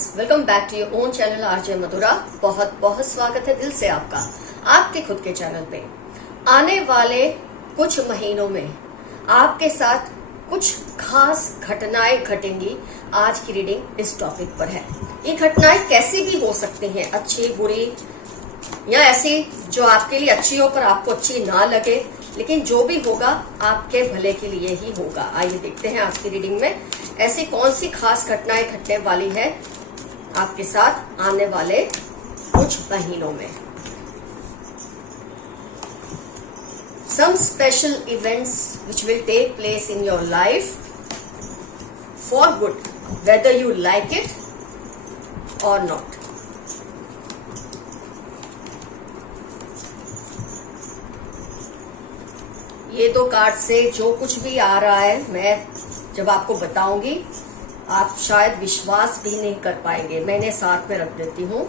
Welcome back to your own channel RJ Madhura. बहुत बहुत स्वागत है दिल से आपका आपके खुद के चैनल पे। आने वाले कुछ महीनों में आपके साथ कुछ खास घटनाएं घटेंगी। आज की रीडिंग इस टॉपिक पर है। ये घटनाएं कैसी भी हो सकती हैं, अच्छी बुरी या ऐसी जो आपके लिए अच्छी हो पर आपको अच्छी ना लगे, लेकिन जो भी होगा आपके भले के लिए ही होगा। आइए देखते हैं आज की रीडिंग में ऐसी कौन सी खास घटनाएं घटने वाली है आपके साथ आने वाले कुछ महीनों में। Some special events which will take place in your life for good, whether you like it or not. ये दो कार्ड से जो कुछ भी आ रहा है, मैं जब आपको बताऊंगी आप शायद विश्वास भी नहीं कर पाएंगे। मैं इन्हें साथ में रख देती हूँ।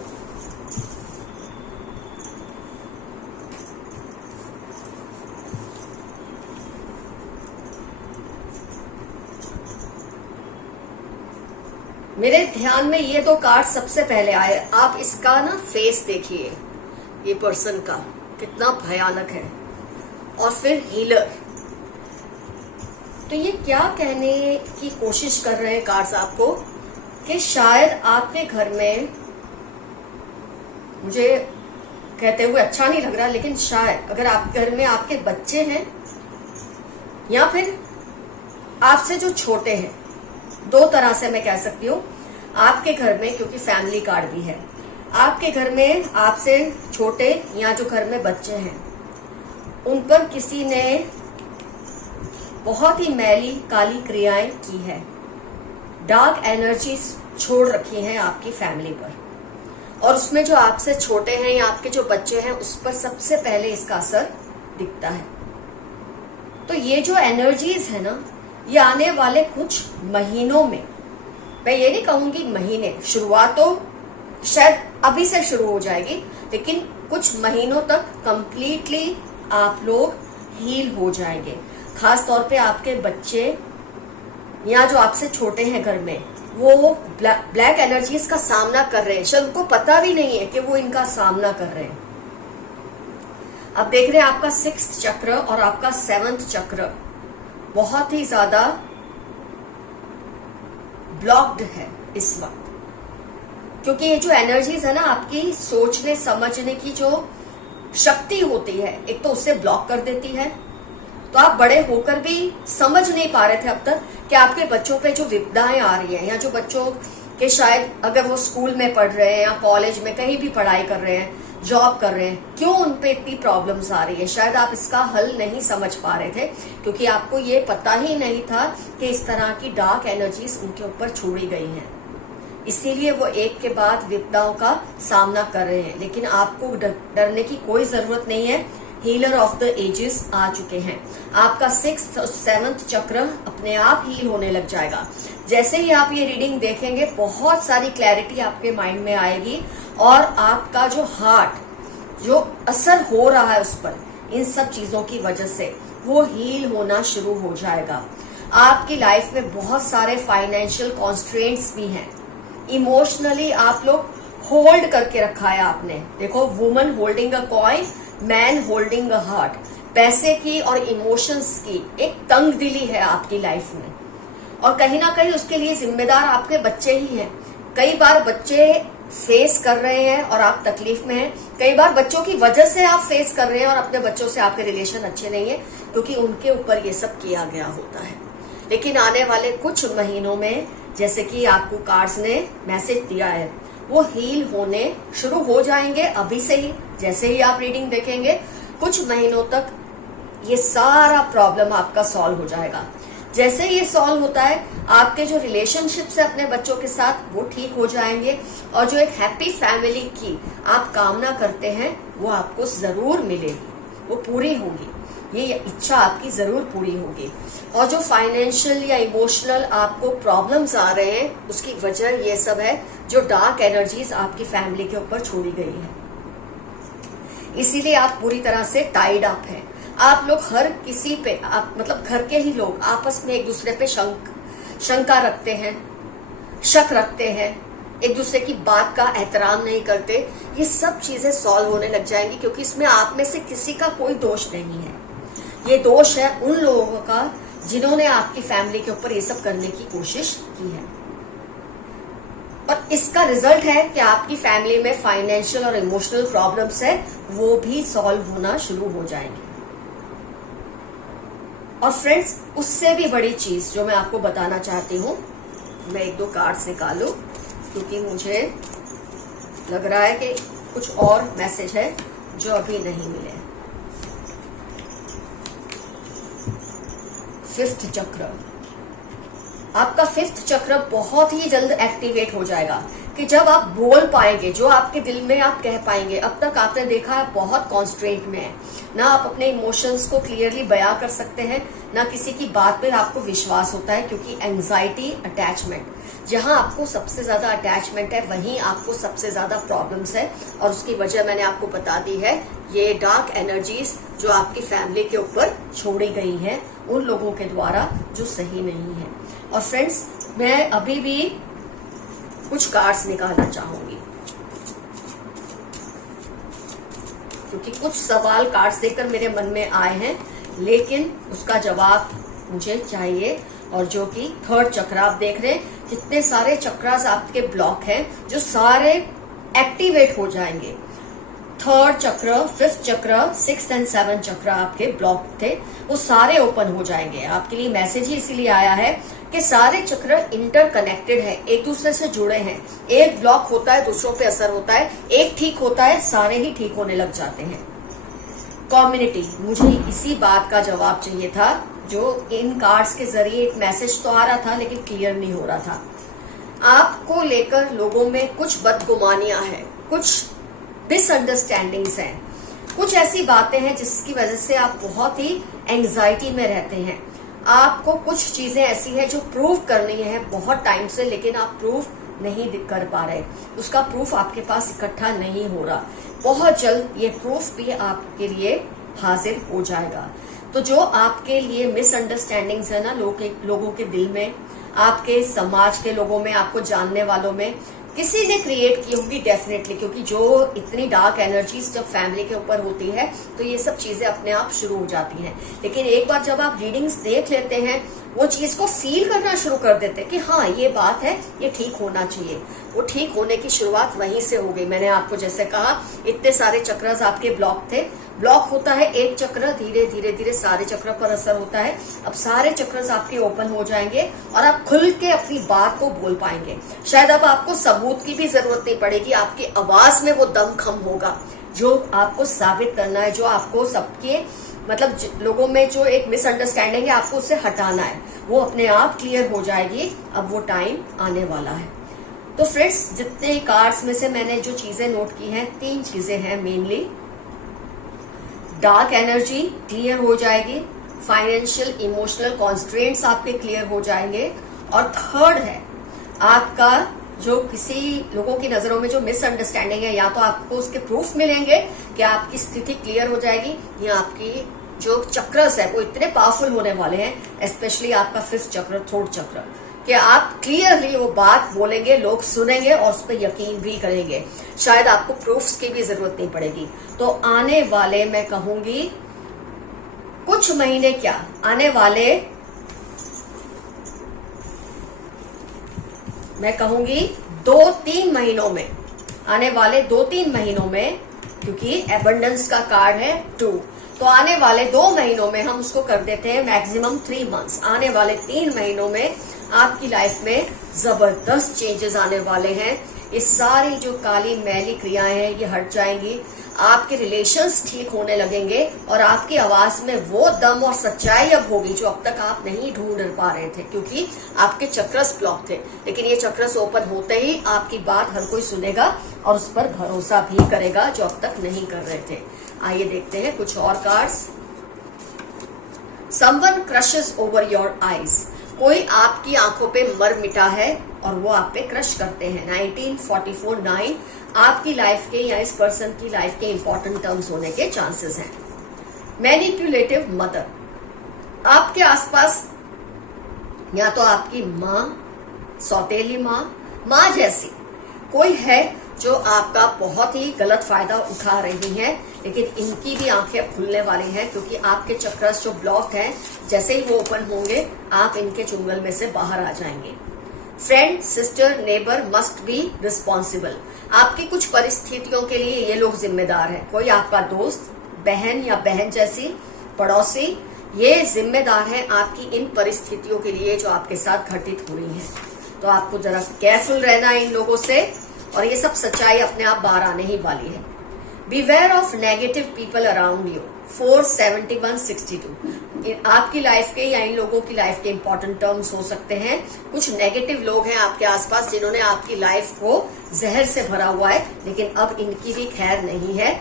मेरे ध्यान में ये दो कार्ड सबसे पहले आए। आप इसका ना फेस देखिए, ये पर्सन का कितना भयानक है। और फिर हीलर। तो ये क्या कहने की कोशिश कर रहे हैं कार्ड्स आपको कि शायद आपके घर में, मुझे कहते हुए अच्छा नहीं लग रहा, लेकिन शायद अगर आपके घर में आपके बच्चे हैं या फिर आपसे जो छोटे हैं, दो तरह से मैं कह सकती हूँ आपके घर में, क्योंकि फैमिली कार्ड भी है। आपके घर में आपसे छोटे या जो घर में बच्चे हैं, उन पर किसी ने बहुत ही मैली काली क्रियाएं की है। डार्क एनर्जीज छोड़ रखी हैं आपकी फैमिली पर, और उसमें जो आपसे छोटे हैं या आपके जो बच्चे हैं उस पर सबसे पहले इसका असर दिखता है। तो ये जो एनर्जीज है ना, ये आने वाले कुछ महीनों में, मैं ये नहीं कहूंगी महीने, शुरुआत तो शायद अभी से शुरू हो जाएगी, लेकिन कुछ महीनों तक कंप्लीटली आप लोग हील हो जाएंगे। खास तौर पे आपके बच्चे या जो आपसे छोटे हैं घर में, वो ब्लैक एनर्जीज का सामना कर रहे हैं। शायद उनको पता भी नहीं है कि वो इनका सामना कर रहे हैं। अब देख रहे हैं आपका 6th चक्र और आपका 7th चक्र बहुत ही ज्यादा ब्लॉक्ड है इस वक्त, क्योंकि ये जो एनर्जीज है ना, आपकी सोचने समझने की जो शक्ति होती है, एक तो उससे ब्लॉक कर देती है। तो आप बड़े होकर भी समझ नहीं पा रहे थे अब तक कि आपके बच्चों पे जो विपदाएं आ रही हैं, या जो बच्चों के शायद अगर वो स्कूल में पढ़ रहे हैं या कॉलेज में कहीं भी पढ़ाई कर रहे हैं, जॉब कर रहे हैं, क्यों उन पे इतनी प्रॉब्लम्स आ रही है, शायद आप इसका हल नहीं समझ पा रहे थे, क्योंकि आपको ये पता ही नहीं था कि इस तरह की डार्क एनर्जीज उनके ऊपर छोड़ी गई हैं। इसीलिए वो एक के बाद विपदाओं का सामना कर रहे हैं। लेकिन आपको डरने की कोई जरूरत नहीं है। हीलर ऑफ द एजेस आ चुके हैं। आपका 6th और 7th चक्र अपने आप हील होने लग जाएगा। जैसे ही आप ये रीडिंग देखेंगे, बहुत सारी क्लैरिटी आपके माइंड में आएगी, और आपका जो हार्ट, जो असर हो रहा है उस पर, इन सब चीजों की वजह से वो हील होना शुरू हो जाएगा। आपकी लाइफ में बहुत सारे फाइनेंशियल कॉन्स्ट्रेंट्स भी हैं। इमोशनली आप लोग होल्ड करके रखा है आपने। देखो, woman holding a coin, man holding a heart. पैसे की और इमोशंस की एक तंग दिली है आपकी लाइफ में, और कहीं ना कहीं उसके लिए जिम्मेदार आपके बच्चे ही हैं। कई बार बच्चे फेस कर रहे हैं और आप तकलीफ में हैं। कई बार बच्चों की वजह से आप फेस कर रहे हैं और अपने बच्चों से आपके रिलेशन अच्छे नहीं है, क्योंकि उनके ऊपर ये सब किया गया होता है। लेकिन आने वाले कुछ महीनों में, जैसे कि आपको कार्ड्स ने मैसेज दिया है, वो हील होने शुरू हो जाएंगे अभी से ही। जैसे ही आप रीडिंग देखेंगे, कुछ महीनों तक ये सारा प्रॉब्लम आपका सॉल्व हो जाएगा। जैसे ये सॉल्व होता है, आपके जो रिलेशनशिप्स है अपने बच्चों के साथ, वो ठीक हो जाएंगे, और जो एक हैप्पी फैमिली की आप कामना करते हैं, वो आपको जरूर मिलेगी, वो पूरी होगी। ये इच्छा आपकी जरूर पूरी होगी। और जो फाइनेंशियल या इमोशनल आपको प्रॉब्लम्स आ रहे हैं, उसकी वजह ये सब है, जो डार्क एनर्जीज आपकी फैमिली के ऊपर छोड़ी गई है। इसीलिए आप पूरी तरह से टाइड अप हैं। आप लोग हर किसी पे, आप मतलब घर के ही लोग आपस में एक दूसरे पे शंका रखते हैं, शक रखते हैं, एक दूसरे की बात का एहतराम नहीं करते, ये सब चीजें सॉल्व होने लग जाएंगी, क्योंकि इसमें आप में से किसी का कोई दोष नहीं है। ये दोष है उन लोगों का जिन्होंने आपकी फैमिली के ऊपर ये सब करने की कोशिश की है। और इसका रिजल्ट है कि आपकी फैमिली में फाइनेंशियल और इमोशनल प्रॉब्लम्स है, वो भी सॉल्व होना शुरू हो जाएंगे। और फ्रेंड्स, उससे भी बड़ी चीज जो मैं आपको बताना चाहती हूं, मैं एक दो कार्ड्स निकालूं, क्योंकि मुझे लग रहा है कि कुछ और मैसेज है जो अभी नहीं मिले। फिफ्थ चक्र, आपका फिफ्थ चक्र बहुत ही जल्द एक्टिवेट हो जाएगा कि जब आप बोल पाएंगे, जो आपके दिल में आप कह पाएंगे। अब तक आपने देखा है बहुत कॉन्स्ट्रेंट में है, ना आप अपने इमोशंस को क्लियरली बयां कर सकते हैं, ना किसी की बात पर आपको विश्वास होता है, क्योंकि एंजाइटी, अटैचमेंट, जहां आपको सबसे ज्यादा अटैचमेंट है वहीं आपको सबसे ज्यादा प्रॉब्लम्स है। और उसकी वजह मैंने आपको बता दी है, ये डार्क एनर्जीज जो आपकी फैमिली के ऊपर छोड़ी गई हैं उन लोगों के द्वारा, जो सही नहीं है। और फ्रेंड्स, मैं अभी भी कुछ कार्ड्स निकालना चाहूंगी, क्योंकि कुछ सवाल कार्ड्स देखकर मेरे मन में आए हैं, लेकिन उसका जवाब मुझे चाहिए। और जो कि थर्ड चक्र, आप देख रहे हैं कितने सारे चक्रास आपके ब्लॉक हैं जो सारे एक्टिवेट हो जाएंगे। थर्ड चक्र, फिफ्थ चक्र, सिक्स एंड सेवन चक्र आपके ब्लॉक थे, वो सारे ओपन हो जाएंगे। आपके लिए मैसेज ही इसीलिए आया है कि सारे चक्र इंटरकनेक्टेड है, एक दूसरे से जुड़े हैं। एक ब्लॉक होता है दूसरों पे असर होता है, एक ठीक होता है सारे ही ठीक होने लग जाते हैं। कम्युनिटी, मुझे इसी बात का जवाब चाहिए था, जो इन कार्ड्स के जरिए एक मैसेज तो आ रहा था लेकिन क्लियर नहीं हो रहा था। आपको लेकर लोगों में कुछ बदगुमानियां हैं, कुछ मिसअंडरस्टैंडिंग्स हैं, कुछ ऐसी बातें हैं जिसकी वजह से आप बहुत ही एंजाइटी में रहते हैं। आपको कुछ चीजें ऐसी है जो प्रूव करनी है बहुत टाइम से, लेकिन आप प्रूव नहीं कर पा रहे, उसका प्रूफ आपके पास इकट्ठा नहीं हो रहा। बहुत जल्द ये प्रूफ भी आपके लिए हाजिर हो जाएगा। तो जो आपके लिए मिसअंडरस्टैंडिंग्स है ना लोगों के दिल में, आपके समाज के लोगों में, आपको जानने वालों में, किसी ने क्रिएट की होगी डेफिनेटली, क्योंकि जो इतनी डार्क एनर्जीज जब फैमिली के ऊपर होती है तो ये सब चीजें अपने आप शुरू हो जाती हैं। लेकिन एक बार जब आप रीडिंग्स देख लेते हैं, वो चीज को फील करना शुरू कर देते हैं कि हाँ ये बात है, ये ठीक होना चाहिए, वो ठीक होने की शुरुआत वहीं से हो गई। मैंने आपको जैसे कहा, इतने सारे चक्रस आपके ब्लॉक थे, ब्लॉक होता है एक चक्र, धीरे धीरे धीरे सारे चक्र पर असर होता है। अब सारे चक्रस आपके ओपन हो जाएंगे और आप खुल के अपनी बात को बोल पाएंगे। शायद अब आपको सबूत की भी जरूरत नहीं पड़ेगी, आपकी आवाज में वो दमखम होगा जो आपको साबित करना है, जो आपको सबके मतलब लोगों में जो एक मिसअंडरस्टैंडिंग है आपको उससे हटाना है, वो अपने आप क्लियर हो जाएगी। अब वो टाइम आने वाला है। तो फ्रेंड्स, जितने कार्ड्स में से मैंने जो चीजें नोट की हैं, 3 चीजें हैं मेनली। डार्क एनर्जी क्लियर हो जाएगी, फाइनेंशियल इमोशनल कॉन्स्ट्रेंट्स आपके क्लियर हो जाएंगे, और थर्ड है आपका जो किसी लोगों की नजरों में जो मिसअंडरस्टैंडिंग है, या तो आपको उसके प्रूफ मिलेंगे कि आपकी स्थिति क्लियर हो जाएगी, या आपकी जो चक्रस है वो इतने पावरफुल होने वाले हैं, स्पेशली आपका फिफ्थ चक्र, थर्ड चक्र, कि आप क्लियरली वो बात बोलेंगे, लोग सुनेंगे और उस पर यकीन भी करेंगे। शायद आपको प्रूफ्स की भी जरूरत नहीं पड़ेगी। तो आने वाले, मैं कहूंगी कुछ महीने क्या, आने वाले मैं कहूंगी 2-3 महीनों में, आने वाले 2-3 महीनों में, क्योंकि एबंडेंस का कार्ड है 2, तो आने वाले 2 महीनों में हम उसको कर देते हैं मैक्सिमम 3 मंथ्स। आने वाले 3 महीनों में आपकी लाइफ में जबरदस्त चेंजेस आने वाले हैं। ये सारी जो काली मैली क्रियाएं हैं ये हट जाएंगी, आपके रिलेशंस ठीक होने लगेंगे, और आपकी आवाज में वो दम और सच्चाई अब होगी जो अब तक आप नहीं ढूंढ पा रहे थे, क्योंकि आपके चक्रस ब्लॉक थे। लेकिन ये चक्रस ओपन होते ही आपकी बात हर कोई सुनेगा और उस पर भरोसा भी करेगा, जो अब तक नहीं कर रहे थे। आइए देखते हैं कुछ और cards. Someone crushes over your eyes, कोई आपकी आंखों पे मर मिटा है और वो आप पे क्रश करते हैं। 1944-9 आपकी लाइफ के या इस पर्सन की लाइफ के इंपॉर्टेंट टर्म्स होने के चांसेस हैं। मैनिपुलेटिव मदर, आपके आसपास या तो आपकी माँ, सौतेली माँ, माँ जैसी कोई है जो आपका बहुत ही गलत फायदा उठा रही है, लेकिन इनकी भी आंखें खुलने वाली हैं, क्योंकि आपके चक्रस जो ब्लॉक हैं जैसे ही वो ओपन होंगे आप इनके चुंगल में से बाहर आ जाएंगे। Friend, sister, neighbour must be responsible. आपकी कुछ परिस्थितियों के लिए ये लोग जिम्मेदार हैं। कोई आपका दोस्त, बहन या बहन जैसी पड़ोसी, ये जिम्मेदार है आपकी इन परिस्थितियों के लिए जो आपके साथ घटित हुई है। तो आपको जरा केयरफुल रहना है इन लोगों से, और ये सब सच्चाई अपने आप बाहर आने ही वाली है। Beware of negative people around you। 47162 आपकी लाइफ के या इन लोगों की लाइफ के इंपॉर्टेंट टर्म्स हो सकते हैं। कुछ नेगेटिव लोग हैं आपके आसपास जिन्होंने आपकी लाइफ को जहर से भरा हुआ है, लेकिन अब इनकी भी खैर नहीं है,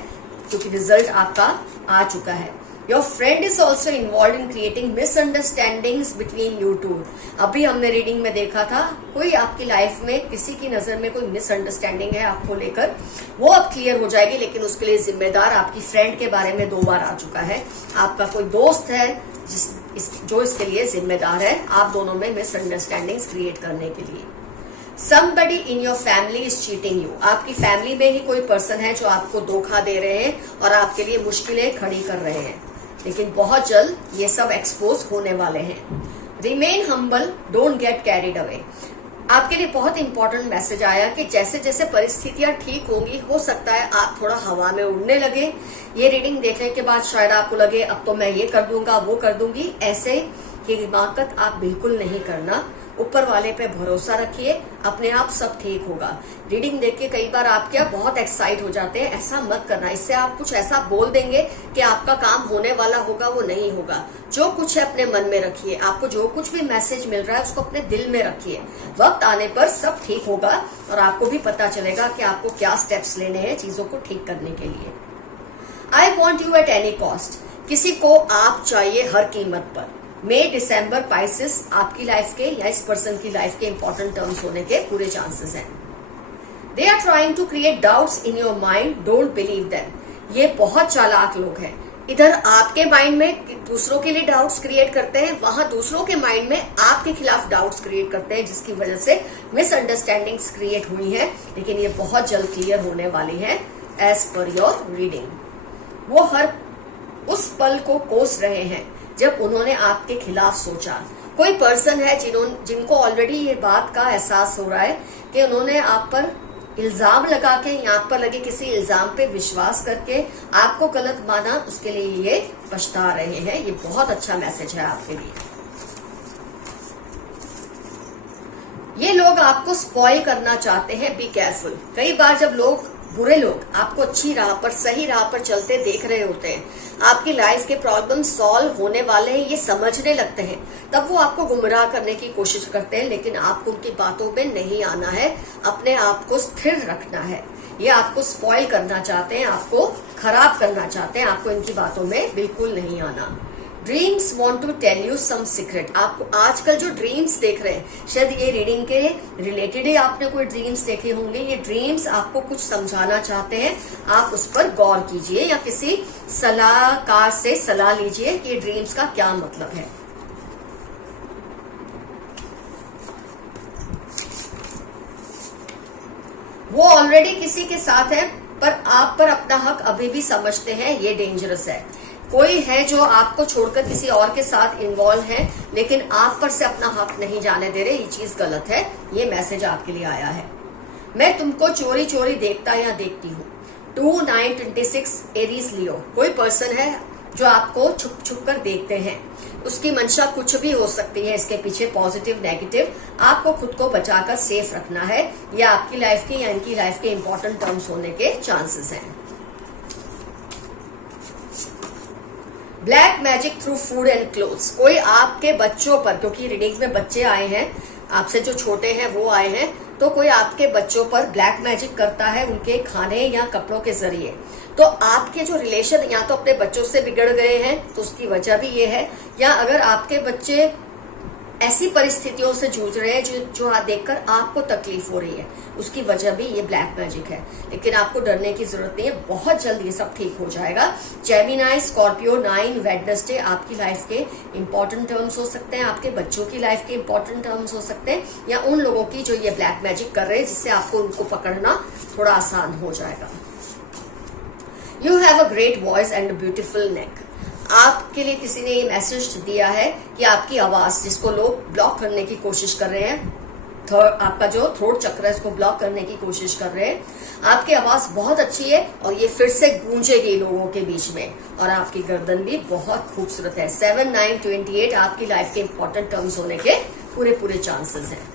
क्योंकि रिजल्ट आपका आ चुका है। Your friend is also involved in creating misunderstandings between you two। अभी हमने रीडिंग में देखा था कोई आपकी लाइफ में किसी की नजर में कोई मिसअंडरस्टैंडिंग है आपको लेकर, वो अब क्लियर हो जाएगी, लेकिन उसके लिए जिम्मेदार आपकी फ्रेंड के बारे में 2 बार आ चुका है। आपका कोई दोस्त है जो इसके लिए जिम्मेदार है आप दोनों में मिसअंडरस्टैंडिंग्स क्रिएट करने के लिए। Somebody in your family is cheating you। आपकी फैमिली में ही कोई पर्सन है जो आपको धोखा दे रहे हैं और आपके लिए मुश्किलें खड़ी कर रहे हैं, लेकिन बहुत जल्द ये सब एक्सपोज होने वाले हैं। Remain humble, don't get carried away. आपके लिए बहुत इंपॉर्टेंट मैसेज आया कि जैसे जैसे परिस्थितियां ठीक होंगी, हो सकता है आप थोड़ा हवा में उड़ने लगे। ये रीडिंग देखने के बाद शायद आपको लगे अब तो मैं ये कर दूंगा वो कर दूंगी, ऐसे की हिमाकत आप बिल्कुल नहीं करना। ऊपर वाले पे भरोसा रखिए, अपने आप सब ठीक होगा। रीडिंग देख के कई बार आप क्या बहुत एक्साइट हो जाते हैं, ऐसा मत करना। इससे आप कुछ ऐसा बोल देंगे कि आपका काम होने वाला होगा, वो नहीं होगा। जो कुछ है अपने मन में रखिए, आपको जो कुछ भी मैसेज मिल रहा है उसको अपने दिल में रखिए। वक्त आने पर सब ठीक होगा और आपको भी पता चलेगा कि आपको क्या स्टेप्स लेने हैं चीजों को ठीक करने के लिए। I want you at any cost. किसी को आप चाहिए हर कीमत पर। मई दिसंबर पाइसेस आपकी लाइफ के या इस पर्सन की लाइफ के इंपॉर्टेंट टर्म्स होने के पूरे चांसेस हैं। They are trying to create doubts in your mind, don't believe them. ये बहुत चालाक लोग हैं। इधर आपके माइंड में दूसरों के लिए डाउट्स क्रिएट करते हैं, वहां दूसरों के माइंड में आपके खिलाफ डाउट्स क्रिएट करते हैं, जिसकी वजह से मिसअंडरस्टैंडिंग्स क्रिएट हुई है, लेकिन ये बहुत जल्द क्लियर होने वाली है एज पर योर रीडिंग। वो हर उस पल को कोस रहे हैं जब उन्होंने आपके खिलाफ सोचा। कोई पर्सन है जिनको ऑलरेडी ये बात का एहसास हो रहा है कि उन्होंने आप पर इल्जाम लगा के या आप पर लगे किसी इल्जाम पे विश्वास करके आपको गलत माना, उसके लिए ये पछता रहे हैं। ये बहुत अच्छा मैसेज है आपके लिए। ये लोग आपको स्पॉइल करना चाहते हैं, बी केयरफुल। कई बार जब बुरे लोग आपको अच्छी राह पर, सही राह पर चलते देख रहे होते हैं, आपकी लाइफ के प्रॉब्लम सॉल्व होने वाले हैं ये समझने लगते हैं, तब वो आपको गुमराह करने की कोशिश करते हैं, लेकिन आपको उनकी बातों पे नहीं आना है, अपने आप को स्थिर रखना है। ये आपको स्पॉइल करना चाहते हैं, आपको खराब करना चाहते हैं, आपको इनकी बातों में बिल्कुल नहीं आना। Dreams want to tell you some secret. आप आजकल जो ड्रीम्स देख रहे हैं, शायद ये रीडिंग के रिलेटेड ही आपने कोई ड्रीम्स देखे होंगे। ये ड्रीम्स आपको कुछ समझाना चाहते हैं, आप उस पर गौर कीजिए या किसी सलाहकार से सलाह लीजिए कि ये ड्रीम्स का क्या मतलब है। वो ऑलरेडी किसी के साथ है, पर आप पर अपना हक अभी भी समझते हैं, ये डेंजरस है। कोई है जो आपको छोड़कर किसी और के साथ इन्वॉल्व है, लेकिन आप पर से अपना हक नहीं जाने दे रहे, ये चीज गलत है। ये मैसेज आपके लिए आया है। मैं तुमको चोरी चोरी देखता या देखती हूँ। 2926 एरीज लियो। कोई पर्सन है जो आपको छुप छुप कर देखते हैं, उसकी मंशा कुछ भी हो सकती है, इसके पीछे पॉजिटिव नेगेटिव। आपको खुद को बचाकर सेफ रखना है। या आपकी लाइफ के या इनकी लाइफ के इंपॉर्टेंट टर्म्स होने के चांसेस हैं। Black magic through food and clothes. कोई आपके बच्चों पर, क्योंकि रीडिंग में बच्चे आए हैं, आपसे जो छोटे हैं वो आए हैं, तो कोई आपके बच्चों पर ब्लैक मैजिक करता है उनके खाने या कपड़ों के जरिए। तो आपके जो रिलेशन या तो अपने बच्चों से बिगड़ गए हैं, तो उसकी वजह भी ये है, या अगर आपके बच्चे ऐसी परिस्थितियों से जूझ रहे हैं जो देखकर आपको तकलीफ हो रही है, उसकी वजह भी ये ब्लैक मैजिक है। लेकिन आपको डरने की जरूरत नहीं है, बहुत जल्द ये सब ठीक हो जाएगा। जेमिनाई, स्कॉर्पियो, 9 वेडनेसडे आपकी लाइफ के इंपॉर्टेंट टर्म्स हो सकते हैं, आपके बच्चों की लाइफ के इंपॉर्टेंट टर्म्स हो सकते हैं, या उन लोगों की जो ये ब्लैक मैजिक कर रहे हैं, जिससे आपको उनको पकड़ना थोड़ा आसान हो जाएगा। You have a great voice and beautiful नेक। आपके लिए किसी ने ये मैसेज दिया है कि आपकी आवाज, जिसको लोग ब्लॉक करने की कोशिश कर रहे हैं, आपका जो थ्रोट चक्र है इसको ब्लॉक करने की कोशिश कर रहे हैं, आपकी आवाज बहुत अच्छी है और ये फिर से गूंजेगी लोगों के बीच में। और आपकी गर्दन भी बहुत खूबसूरत है। 7, 9, 28 आपकी लाइफ के इंपॉर्टेंट टर्म्स होने के पूरे चांसेस हैं।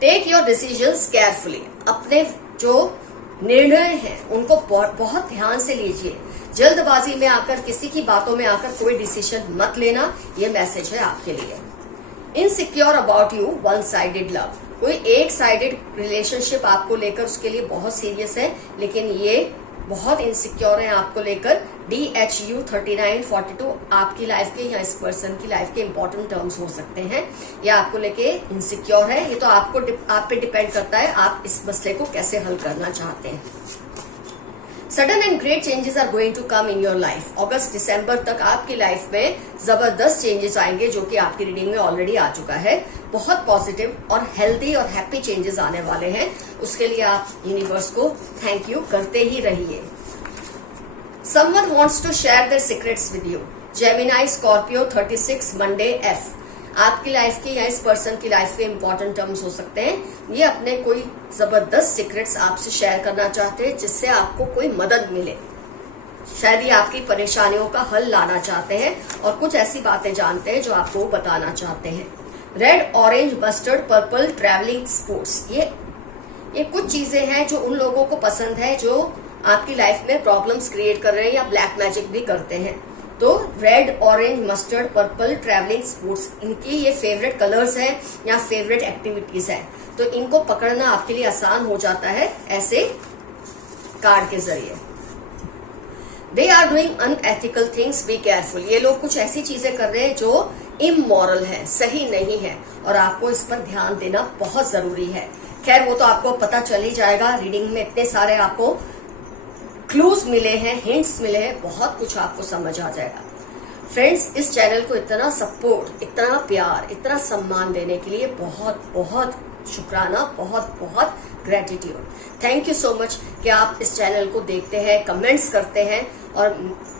Take your decisions carefully. अपने जो निर्णय हैं उनको बहुत ध्यान से लीजिए। जल्दबाजी में आकर, किसी की बातों में आकर कोई डिसीजन मत लेना, ये मैसेज है आपके लिए। Insecure about you, one sided love. कोई एक साइडेड रिलेशनशिप आपको लेकर उसके लिए बहुत सीरियस है, लेकिन ये बहुत इनसिक्योर है आपको लेकर। DHU 3942 आपकी लाइफ के या इस पर्सन की लाइफ के इंपॉर्टेंट टर्म्स हो सकते हैं। या आपको लेके इनसिक्योर है, ये तो आप पे डिपेंड करता है आप इस मसले को कैसे हल करना चाहते हैं। Sudden and great changes are going to come in your life. अगस्त दिसंबर तक आपकी लाइफ में जबरदस्त चेंजेस आएंगे, जो कि आपकी रीडिंग में ऑलरेडी आ चुका है। बहुत पॉजिटिव और हेल्दी और हैप्पी चेंजेस आने वाले हैं। उसके लिए आप यूनिवर्स को थैंक यू करते ही रहिए। Someone wants to share their secrets with you. Gemini, Scorpio, 36, Monday, F आपकी लाइफ की या इस पर्सन की लाइफ के इंपॉर्टेंट टर्म्स हो सकते हैं। ये अपने कोई जबरदस्त सीक्रेट्स आपसे शेयर करना चाहते हैं, जिससे आपको कोई मदद मिले। शायद ये आपकी परेशानियों का हल लाना चाहते हैं और कुछ ऐसी बातें जानते हैं जो आपको बताना चाहते हैं। Red, orange, mustard, purple, travelling, sports, ये कुछ चीजें हैं जो उन लोगों को पसंद है जो आपकी लाइफ में प्रॉब्लम्स क्रिएट कर रहे हैं या ब्लैक मैजिक भी करते हैं। तो red, orange, mustard, purple, travelling, sports, इनकी ये फेवरेट कलर्स हैं या फेवरेट एक्टिविटीज है। तो इनको पकड़ना आपके लिए आसान हो जाता है ऐसे कार्ड के जरिए। They are doing unethical things, be careful. ये लोग कुछ ऐसी चीजें कर रहे हैं जो इमोरल है, सही नहीं है, और आपको इस पर ध्यान देना बहुत जरूरी है। खैर वो तो आपको पता चल ही जाएगा, रीडिंग में इतने सारे आपको क्लूज मिले हैं, हिंट्स मिले हैं, बहुत कुछ आपको समझ आ जाएगा। फ्रेंड्स, इस चैनल को इतना सपोर्ट, इतना प्यार, इतना सम्मान देने के लिए बहुत बहुत शुक्राना, बहुत बहुत gratitude. Thank you so much कि आप इस चैनल को देखते हैं, कमेंट्स करते हैं, और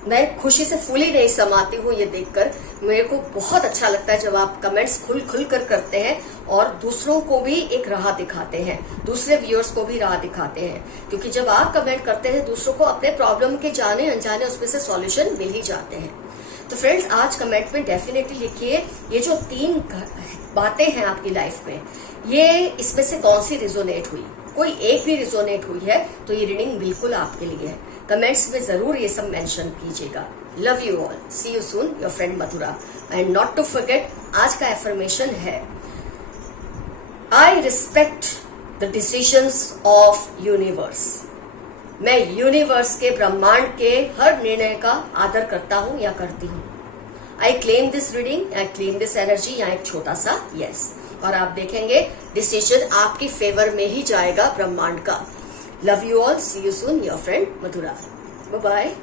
मैं खुशी से फूली नहीं समाती हूँ ये देखकर। मेरे को बहुत अच्छा लगता है जब आप कमेंट्स खुल कर करते हैं और दूसरों को भी एक राह दिखाते हैं, दूसरे व्यूअर्स को भी राह दिखाते हैं। क्योंकि जब आप कमेंट करते हैं दूसरों को अपने प्रॉब्लम के जाने अनजाने उसमें से सॉल्यूशन मिल ही जाते हैं। तो फ्रेंड्स, आज कमेंट में डेफिनेटली लिखिए ये जो 3 बातें हैं आपकी लाइफ में, ये इसमें से कौन सी रिजोनेट हुई। कोई एक भी रिजोनेट हुई है तो ये रीडिंग बिल्कुल आपके लिए है। कमेंट्स में जरूर ये सब मेंशन कीजिएगा। Love you all, see you soon, your friend Mathura. And not to forget, आज का एफर्मेशन है, I respect the decisions of universe. मैं यूनिवर्स के, ब्रह्मांड के हर निर्णय का आदर करता हूं या करती हूं। I claim this reading, I claim this energy, यहाँ एक छोटा सा यस। और आप देखेंगे डिसीजन आपकी फेवर में ही जाएगा ब्रह्मांड का। Love you all, see you soon, your friend Mathura. Bye bye.